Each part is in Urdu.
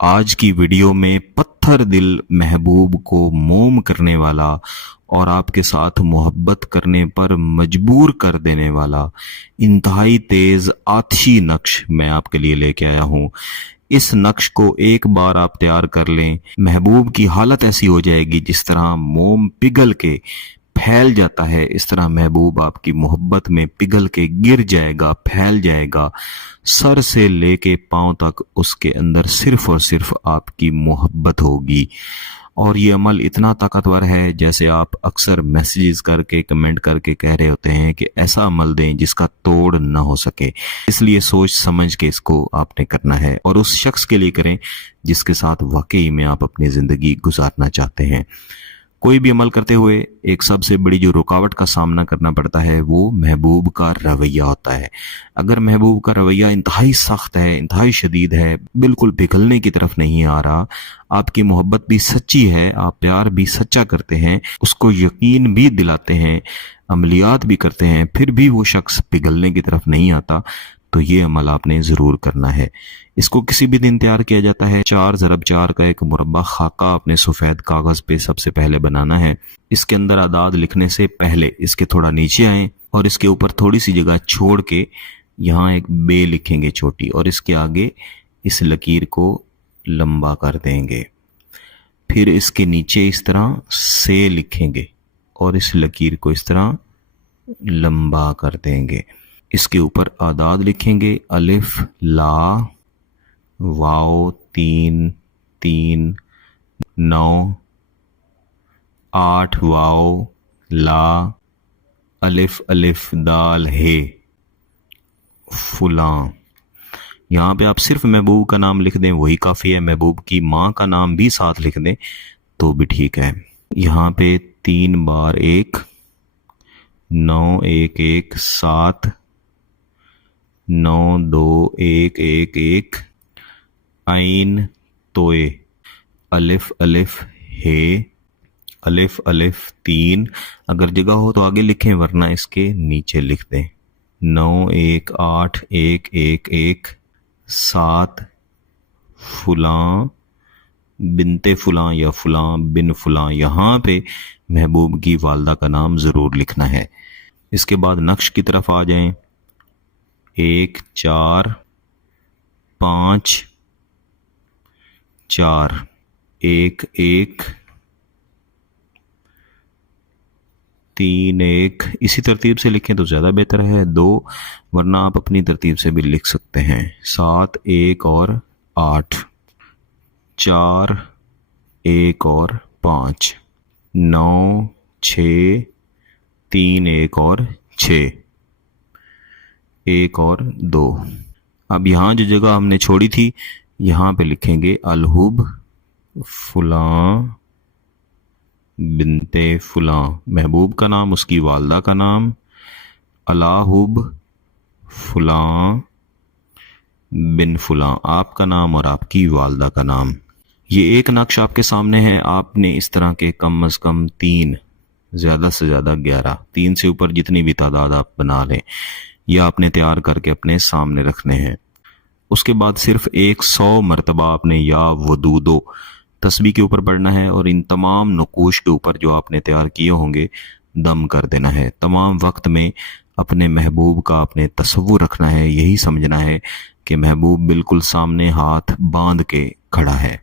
آج کی ویڈیو میں پتھر دل محبوب کو موم کرنے والا اور آپ کے ساتھ محبت کرنے پر مجبور کر دینے والا انتہائی تیز آتشی نقش میں آپ کے لیے لے کے آیا ہوں۔ اس نقش کو ایک بار آپ تیار کر لیں، محبوب کی حالت ایسی ہو جائے گی جس طرح موم پگھل کے پھیل جاتا ہے، اس طرح محبوب آپ کی محبت میں پگھل کے گر جائے گا، پھیل جائے گا۔ سر سے لے کے پاؤں تک اس کے اندر صرف اور صرف آپ کی محبت ہوگی۔ اور یہ عمل اتنا طاقتور ہے جیسے آپ اکثر میسیجز کر کے کمنٹ کر کے کہہ رہے ہوتے ہیں کہ ایسا عمل دیں جس کا توڑ نہ ہو سکے، اس لیے سوچ سمجھ کے اس کو آپ نے کرنا ہے، اور اس شخص کے لیے کریں جس کے ساتھ واقعی میں آپ اپنی زندگی گزارنا چاہتے ہیں۔ کوئی بھی عمل کرتے ہوئے ایک سب سے بڑی جو رکاوٹ کا سامنا کرنا پڑتا ہے وہ محبوب کا رویہ ہوتا ہے۔ اگر محبوب کا رویہ انتہائی سخت ہے، انتہائی شدید ہے، بالکل پگھلنے کی طرف نہیں آ رہا، آپ کی محبت بھی سچی ہے، آپ پیار بھی سچا کرتے ہیں، اس کو یقین بھی دلاتے ہیں، عملیات بھی کرتے ہیں، پھر بھی وہ شخص پگھلنے کی طرف نہیں آتا، تو یہ عمل آپ نے ضرور کرنا ہے۔ اس کو کسی بھی دن تیار کیا جاتا ہے۔ 4x4 کا ایک مربع خاکہ اپنے سفید کاغذ پہ سب سے پہلے بنانا ہے۔ اس کے اندر اعداد لکھنے سے پہلے اس کے تھوڑا نیچے آئیں اور اس کے اوپر تھوڑی سی جگہ چھوڑ کے یہاں ایک بے لکھیں گے چھوٹی، اور اس کے آگے اس لکیر کو لمبا کر دیں گے۔ پھر اس کے نیچے اس طرح سے لکھیں گے اور اس لکیر کو اس طرح لمبا کر دیں گے۔ اس کے اوپر اعداد لکھیں گے، الف لا واو 3 3 9 8 واو لا الف الف دال ہے فلاں۔ یہاں پہ آپ صرف محبوب کا نام لکھ دیں وہی کافی ہے، محبوب کی ماں کا نام بھی ساتھ لکھ دیں تو بھی ٹھیک ہے۔ یہاں پہ 3 بار 1 9 1 1 7 9 2 1 1 1 عین توئے الف الف ہے الف الف 3، اگر جگہ ہو تو آگے لکھیں ورنہ اس کے نیچے لکھ دیں۔ 9 1 8 1 1 1 7 فلاں بنتے فلاں یا فلاں بن فلاں۔ یہاں پہ محبوب کی والدہ کا نام ضرور لکھنا ہے۔ اس کے بعد نقش کی طرف آ جائیں۔ 1 4 5 4 1 1 3 1، اسی ترتیب سے لکھیں تو زیادہ بہتر ہے، 2 ورنہ آپ اپنی ترتیب سے بھی لکھ سکتے ہیں۔ 7 1 اور 8 4 1 اور 5 9 6 3 1 اور 6 1 اور 2۔ اب یہاں جو جگہ ہم نے چھوڑی تھی یہاں پہ لکھیں گے الحب فلاں بنتے فلاں، محبوب کا نام، اس کی والدہ کا نام، الحب فلاں بن فلاں، آپ کا نام اور آپ کی والدہ کا نام۔ یہ ایک نقش آپ کے سامنے ہے، آپ نے اس طرح کے کم از کم 3، زیادہ سے زیادہ 11، 3 سے اوپر جتنی بھی تعداد آپ بنا لیں، یہ آپ نے تیار کر کے اپنے سامنے رکھنے ہیں۔ اس کے بعد صرف 100 مرتبہ آپ نے یا ودودو تسبیح کے اوپر پڑھنا ہے، اور ان تمام نقوش کے اوپر جو آپ نے تیار کیے ہوں گے دم کر دینا ہے۔ تمام وقت میں اپنے محبوب کا آپ نے تصور رکھنا ہے، یہی سمجھنا ہے کہ محبوب بالکل سامنے ہاتھ باندھ کے کھڑا ہے۔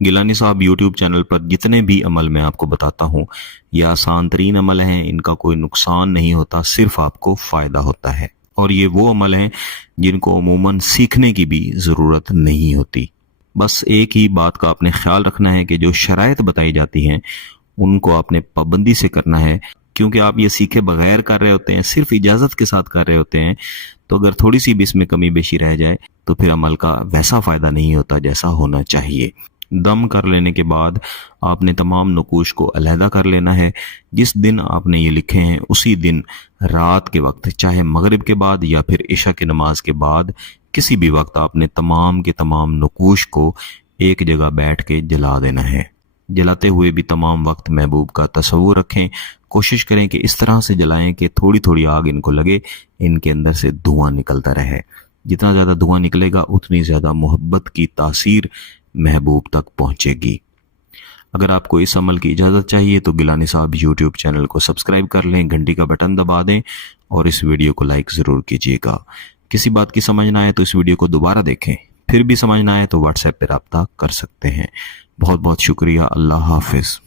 گیلانی صاحب یوٹیوب چینل پر جتنے بھی عمل میں آپ کو بتاتا ہوں یہ آسان ترین عمل ہیں، ان کا کوئی نقصان نہیں ہوتا، صرف آپ کو فائدہ ہوتا ہے، اور یہ وہ عمل ہیں جن کو عموماً سیکھنے کی بھی ضرورت نہیں ہوتی۔ بس ایک ہی بات کا آپ نے خیال رکھنا ہے کہ جو شرائط بتائی جاتی ہیں ان کو آپ نے پابندی سے کرنا ہے، کیونکہ آپ یہ سیکھے بغیر کر رہے ہوتے ہیں، صرف اجازت کے ساتھ کر رہے ہوتے ہیں، تو اگر تھوڑی سی بھی اس میں کمی بیشی رہ جائے تو پھر عمل کا ویسا فائدہ نہیں ہوتا جیسا ہونا چاہیے۔ دم کر لینے کے بعد آپ نے تمام نقوش کو علیحدہ کر لینا ہے۔ جس دن آپ نے یہ لکھے ہیں اسی دن رات کے وقت، چاہے مغرب کے بعد یا پھر عشاء کی نماز کے بعد، کسی بھی وقت آپ نے تمام کے تمام نقوش کو ایک جگہ بیٹھ کے جلا دینا ہے۔ جلاتے ہوئے بھی تمام وقت محبوب کا تصور رکھیں، کوشش کریں کہ اس طرح سے جلائیں کہ تھوڑی تھوڑی آگ ان کو لگے، ان کے اندر سے دھواں نکلتا رہے۔ جتنا زیادہ دھواں نکلے گا اتنی زیادہ محبت کی تاثیر محبوب تک پہنچے گی۔ اگر آپ کو اس عمل کی اجازت چاہیے تو گیلانی صاحب یوٹیوب چینل کو سبسکرائب کر لیں، گھنٹی کا بٹن دبا دیں اور اس ویڈیو کو لائک ضرور کیجیے گا۔ کسی بات کی سمجھ نہ آئے تو اس ویڈیو کو دوبارہ دیکھیں، پھر بھی سمجھ نہ آئے تو واٹس ایپ پہ رابطہ کر سکتے ہیں۔ بہت بہت شکریہ، اللہ حافظ۔